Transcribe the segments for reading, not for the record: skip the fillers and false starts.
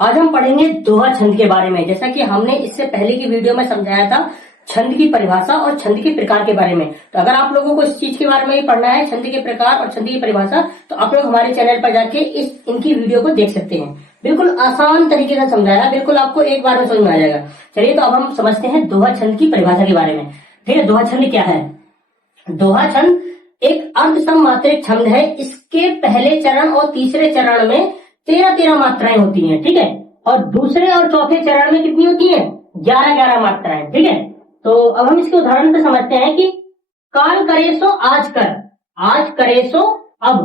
आज हम पढ़ेंगे दोहा छंद के बारे में। जैसा कि हमने इससे पहले की वीडियो में समझाया था छंद की परिभाषा और छंद के प्रकार के बारे में। तो अगर आप लोगों को इस चीज के बारे में ही पढ़ना है, छंद के प्रकार और छंद की परिभाषा, तो आप लोग हमारे चैनल पर जाके इनकी वीडियो को देख सकते हैं। बिल्कुल आसान तरीके से समझाया, बिल्कुल आपको एक बार में समझ में आ जाएगा। चलिए तो अब हम समझते हैं दोहा छंद की परिभाषा के बारे में। ठीक है, दोहा छंद क्या है? दोहा छंद एक अर्ध सममात्रिक छंद है। इसके पहले चरण और तीसरे चरण में 13 मात्राएं होती हैं। ठीक है, और दूसरे और चौथे चरण में कितनी होती हैं? 11 मात्राएं। ठीक है, तो अब हम इसके उदाहरण पे समझते हैं कि काल करे सो आज कर, आज करे सो अब,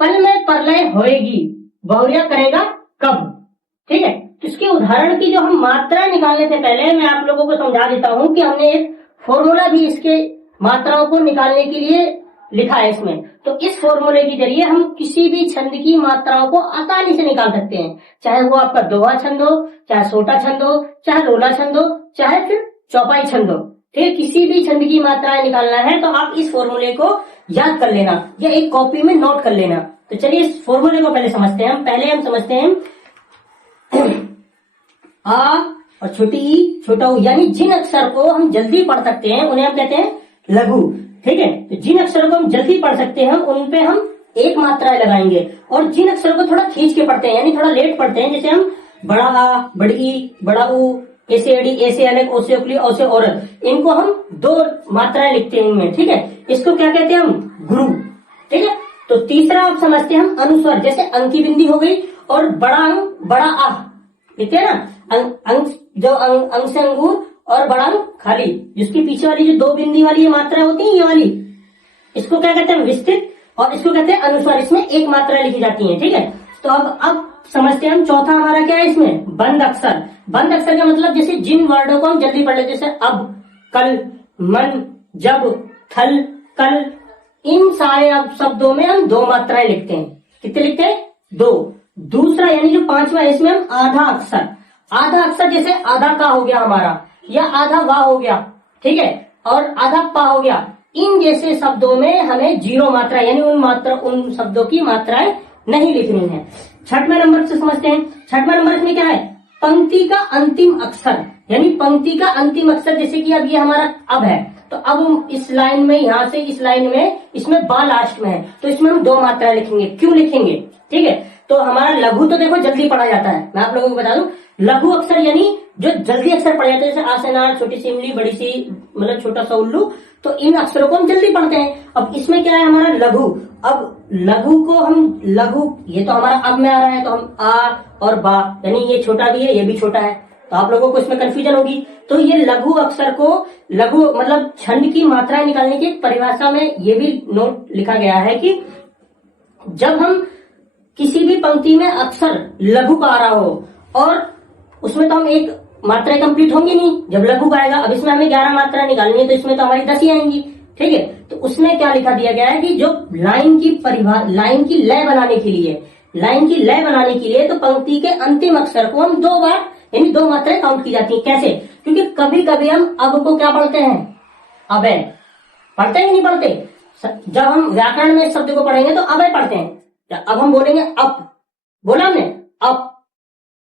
पल में प्रलय होएगी, बहुरिया करेगा कब। ठीक है, तो इसके उदाहरण की जो हम मात्रा निकालने से पहले मैं आप लोगों को समझा देता हूं कि हमने एक फॉर्मूला भी इसके मात्राओं को निकालने के लिए लिखा है इसमें। तो इस फॉर्मूले के जरिए हम किसी भी छंद की मात्राओं को आसानी से निकाल सकते हैं, चाहे वो आपका दोहा छंद हो, चाहे सोटा छंद हो, चाहे रोला छंद हो, चाहे फिर चौपाई छंद हो। ठीक, किसी भी छंद की मात्राएं निकालना है तो आप इस फॉर्मूले को याद कर लेना या एक कॉपी में नोट कर लेना। तो चलिए इस फॉर्मूले को पहले समझते हैं। हम समझते हैं आ और छोटी ई, छोटा ऊ, यानी जिन अक्षर को हम जल्दी पढ़ सकते हैं उन्हें हम कहते हैं लघु। ठीक है, तो जिन अक्षरों को हम जल्दी पढ़ सकते हैं उन पे हम एक मात्रा लगाएंगे, और जिन अक्षरों को थोड़ा खींच के पढ़ते हैं यानी थोड़ा लेट पढ़ते हैं, जैसे हम बड़ा आ, बड़ी ई, बड़ा ऊ, ऐसे अड़ी, ऐसे अलग, ओसे उकली, औसे औरत, इनको हम 2 मात्राएं लिखते हैं इनमें। ठीक है, इसको क्या कहते हैं? हम गुरु। ठीक है, तो तीसरा आप समझते हैं हम अनुस्वर, जैसे अंक की बिंदी हो गई और बड़ा अंक, बड़ा आ लिखते हैं ना, अंक जो अंक से अंगूर और बड़ा अंक खाली, जिसके पीछे वाली जो 2 बिंदी वाली ये मात्रा होती है, ये वाली, इसको क्या कहते हैं? विस्तृत, और इसको कहते हैं अनुस्वर। इसमें एक मात्रा लिखी जाती है। ठीक है, तो अब समझते हैं हम चौथा हमारा क्या है इसमें? बंद अक्षर। बंद अक्षर का मतलब जैसे जिन वर्डों को हम जल्दी पढ़ लेते, जैसे अब, कल, मन, जब, थल, कल, इन सारे अब शब्दों में हम 2 मात्राएं लिखते हैं। कितने लिखते हैं? 2। दूसरा यानी जो 5वां है, इसमें हम आधा अक्षर। आधा अक्षर जैसे आधा का हो गया हमारा, या आधा वाह हो गया। ठीक है, और आधा पा हो गया। इन जैसे शब्दों में हमें 0 मात्रा यानी उन शब्दों की मात्राएं नहीं लिखनी है। 6वें नंबर से समझते हैं। 6वां नंबर इसमें क्या है? पंक्ति का अंतिम अक्षर, यानी पंक्ति का अंतिम अक्षर, जैसे कि अब ये हमारा अब है, तो अब हम इस लाइन में, यहां से इस लाइन में, इसमें बा लास्ट में है, तो इसमें हम 2 मात्राएं लिखेंगे। क्यों लिखेंगे? ठीक है, तो हमारा लघु तो देखो जल्दी पढ़ा जाता है। मैं आप लोगों को बता दूं, लघु अक्षर यानी जो जल्दी अक्षर पढ़ जाते हैं, जैसे आसनार, छोटी सी इमली, बड़ी सी मतलब छोटा सा उल्लू, तो इन अक्षरों को हम जल्दी पढ़ते हैं। अब इसमें क्या है हमारा? लघु। अब लघु को हम ये तो हमारा अब में आ रहा है, तो हम आ और बा, यानी ये छोटा भी है, ये भी छोटा है, तो आप लोगों को इसमें कंफ्यूजन होगी। तो ये लघु अक्षर को, लघु मतलब छंद की मात्राएं निकालने की परिभाषा में ये भी नोट लिखा गया है कि जब हम किसी भी पंक्ति में अक्षर लघु का आ रहा हो, और उसमें तो हम एक मात्रा कंप्लीट होंगी नहीं जब लघु का आएगा। अब इसमें हमें 11 मात्रा निकालनी है, तो इसमें तो हमारी 10 ही आएंगी। ठीक है, तो उसमें क्या लिखा दिया गया है कि जो लाइन की लय बनाने के लिए, तो पंक्ति के अंतिम अक्षर को हम 2 बार यानी 2 मात्राएं काउंट की जाती है। कैसे? क्योंकि कभी कभी हम अब को क्या पढ़ते हैं? अबे पढ़ते हैं, नहीं पढ़ते? जब हम व्याकरण में इस शब्द को पढ़ेंगे तो अबे पढ़ते हैं। अब हम बोलेंगे अप, बोला हमने अप,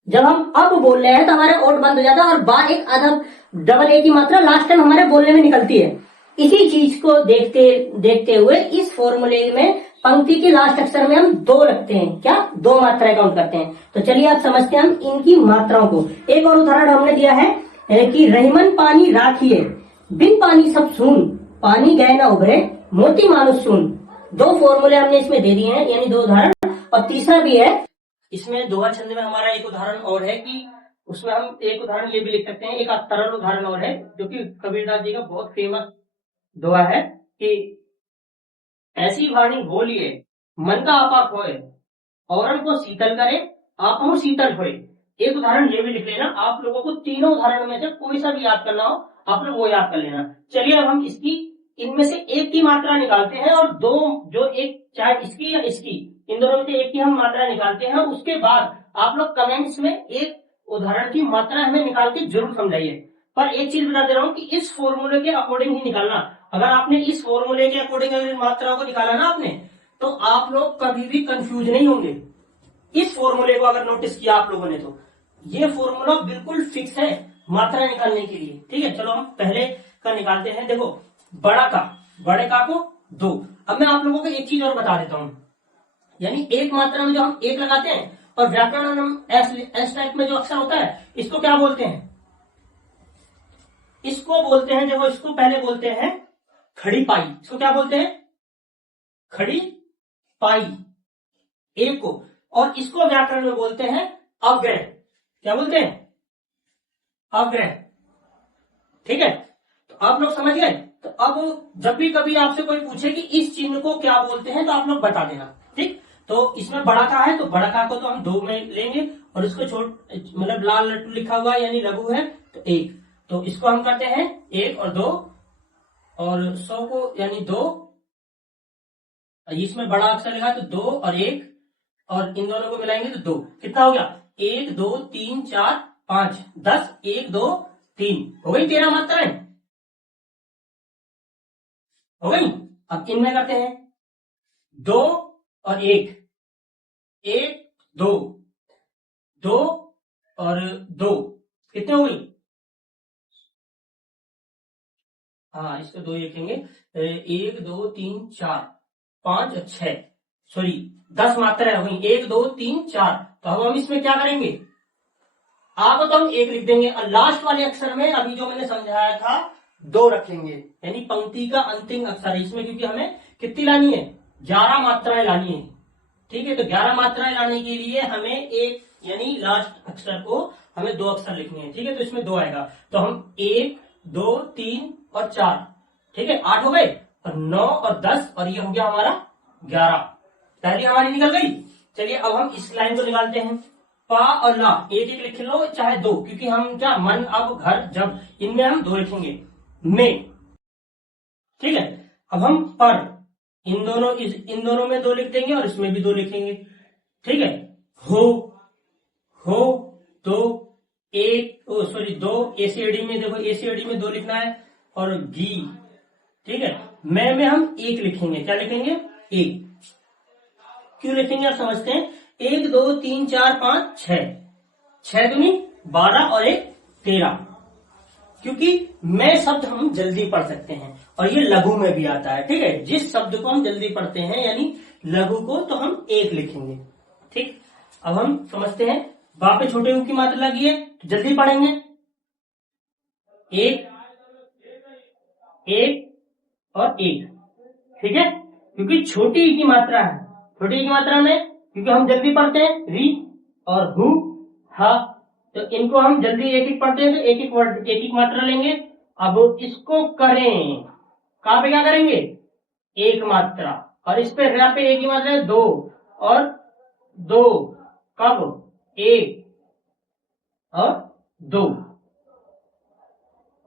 जब हम अब बोल रहे हैं तो हमारा ओट बंद हो जाता है और बा एक आधा डबल ए की मात्रा लास्ट टाइम हमारे बोलने में निकलती है। इसी चीज को देखते हुए इस फॉर्मूले में पंक्ति के लास्ट अक्षर में हम 2 रखते हैं। क्या? 2 मात्राएं काउंट करते हैं। तो चलिए आप समझते हैं हम इनकी मात्राओं को। एक और उदाहरण हमने दिया है कि रहीमन पानी राखिए, बिन पानी सब सून, पानी गए न उभरे, मोती मानुष सुन। 2 फॉर्मूले हमने इसमें दे दिए हैं, यानी 2 उदाहरण। और तीसरा भी है इसमें दोहा छंद में हमारा एक उदाहरण और है कि उसमें हम एक उदाहरण ये भी लिख सकते हैं, एक तरल उदाहरण और है जो कि कबीरदास जी का बहुत फेमस दोहा है कि ऐसी वाणी बोलिए मन का आपा खोए, औरन को शीतल करे आप हम शीतल होए। एक उदाहरण ये भी लिख लेना। आप लोगों को तीनों उदाहरण में से कोई सा भी याद करना हो आप लोग वो याद कर लेना। चलिए अब हम इनमें से एक की मात्रा निकालते हैं, और 2 जो एक, चाहे इसकी या इसकी, इन दोनों में से एक की हम मात्रा निकालते हैं। उसके बाद आप लोग कमेंट्स में एक उदाहरण की मात्रा हमें निकाल के जरूर समझाइए। पर एक चीज बता दे रहा हूँ कि इस फॉर्मूले के अकॉर्डिंग ही निकालना। अगर आपने इस फॉर्मूले के अकॉर्डिंग अगर मात्राओं को निकाला ना आपने, तो आप लोग कभी भी कंफ्यूज नहीं होंगे। इस फॉर्मूले को अगर नोटिस किया आप लोगों ने तो ये फॉर्मूला बिल्कुल फिक्स है मात्रा निकालने के लिए। ठीक है, चलो हम पहले का निकालते हैं। देखो बड़े का को 2। अब मैं आप लोगों को एक चीज और बता देता हूं, यानी एक मात्रा में जो हम एक लगाते हैं और व्याकरण में हम एस टाइप में जो अक्षर होता है इसको क्या बोलते हैं? इसको बोलते हैं, देखो इसको पहले बोलते हैं खड़ी पाई। इसको क्या बोलते हैं? खड़ी पाई एक को। और इसको व्याकरण में बोलते हैं अवग्रह। क्या बोलते हैं? अवग्रह। ठीक है, तो आप लोग समझ गए। तो अब जब भी कभी आपसे कोई पूछे कि इस चिन्ह को क्या बोलते हैं तो आप लोग बता देना। ठीक, तो इसमें बड़ा का है तो बड़ा का को तो हम 2 में लेंगे और इसको मतलब लाल लट्टू लिखा हुआ है यानी लघु है तो 1। तो इसको हम करते हैं 1 और 2 और 100 को यानी 2। इसमें बड़ा अक्षर लिखा तो 2 और 1 और इन दोनों को मिलाएंगे तो 2। कितना हो गया? 1 2 3 4 5 10 1 2 3 हो गई 13 मात्राएं हो गई। अब इनमें करते हैं 2 और 1 1 2 2 और 2 कितने हो गई? हाँ, इसको 2 लिखेंगे। 1 2 3 4 5 और 6 सॉरी 10 मात्राएं हो गई। 1 2 3 4। तो अब हम इसमें क्या करेंगे? आगे तो हम 1 लिख देंगे और लास्ट वाले अक्षर में अभी जो मैंने समझाया था 2 रखेंगे, यानी पंक्ति का अंतिम अक्षर है इसमें, क्योंकि हमें कितनी लानी है? 11 मात्राएं लानी है। ठीक है, तो 11 मात्राएं लाने के लिए हमें एक यानी लास्ट अक्षर को हमें 2 अक्षर लिखने हैं। ठीक है, तो इसमें 2 आएगा। तो हम 1 2 3 और 4, ठीक है 8 हो गए और 9 और 10 और ये हो गया हमारा 11। पहली हमारी निकल गई। चलिए अब हम इस लाइन को निकालते हैं। पा और ला एक एक लिख लो चाहे 2, क्योंकि हम क्या मन अब घर जब इनमें हम 2 लिखेंगे में। ठीक है, अब हम पर इन दोनों में 2 लिख देंगे और इसमें भी 2 लिखेंगे। ठीक है, हो तो 2 एसीडी में, देखो एसीडी में 2 लिखना है और गी। ठीक है, में हम 1 लिखेंगे। क्या लिखेंगे? 1। क्यों लिखेंगे आप समझते हैं। 1 2 3 4 5 6 6 दूनी 12 और 1 13, क्योंकि मैं शब्द हम जल्दी पढ़ सकते हैं और ये लघु में भी आता है। ठीक है, जिस शब्द को हम जल्दी पढ़ते हैं यानी लघु को तो हम 1 लिखेंगे। ठीक, अब हम समझते हैं। बा पे छोटे ऊ की मात्रा लगी है तो जल्दी पढ़ेंगे 1 1 और 1। ठीक है, क्योंकि छोटी ई की मात्रा है। छोटी ई की मात्रा में क्योंकि हम जल्दी पढ़ते हैं री और हु हा, तो इनको हम जल्दी एक एक पढ़ते हैं तो एक एक वर्ड एक एक मात्रा लेंगे। अब इसको करें कहां पे क्या करेंगे? 1 मात्रा और इस पे रा पे 1 की मात्रा है 2 और 2 कब? 1 और 2।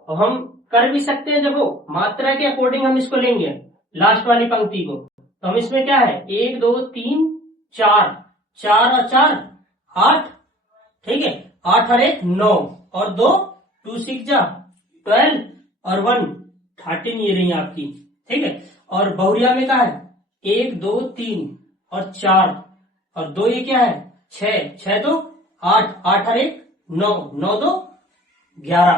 और हम कर भी सकते हैं, देखो मात्रा के अकॉर्डिंग हम इसको लेंगे लास्ट वाली पंक्ति को। तो हम इसमें क्या है 1 2 3 4 4 और 4 8। ठीक है, 8 और 1 9 और 2 2 6 जा 12 और 1 13 ये रही आपकी। ठीक है, और बहुरिया में क्या है 1 2 3 और 4 और 2 ये क्या है 6 6 तो 8 8 और 1 9 9 तो 11।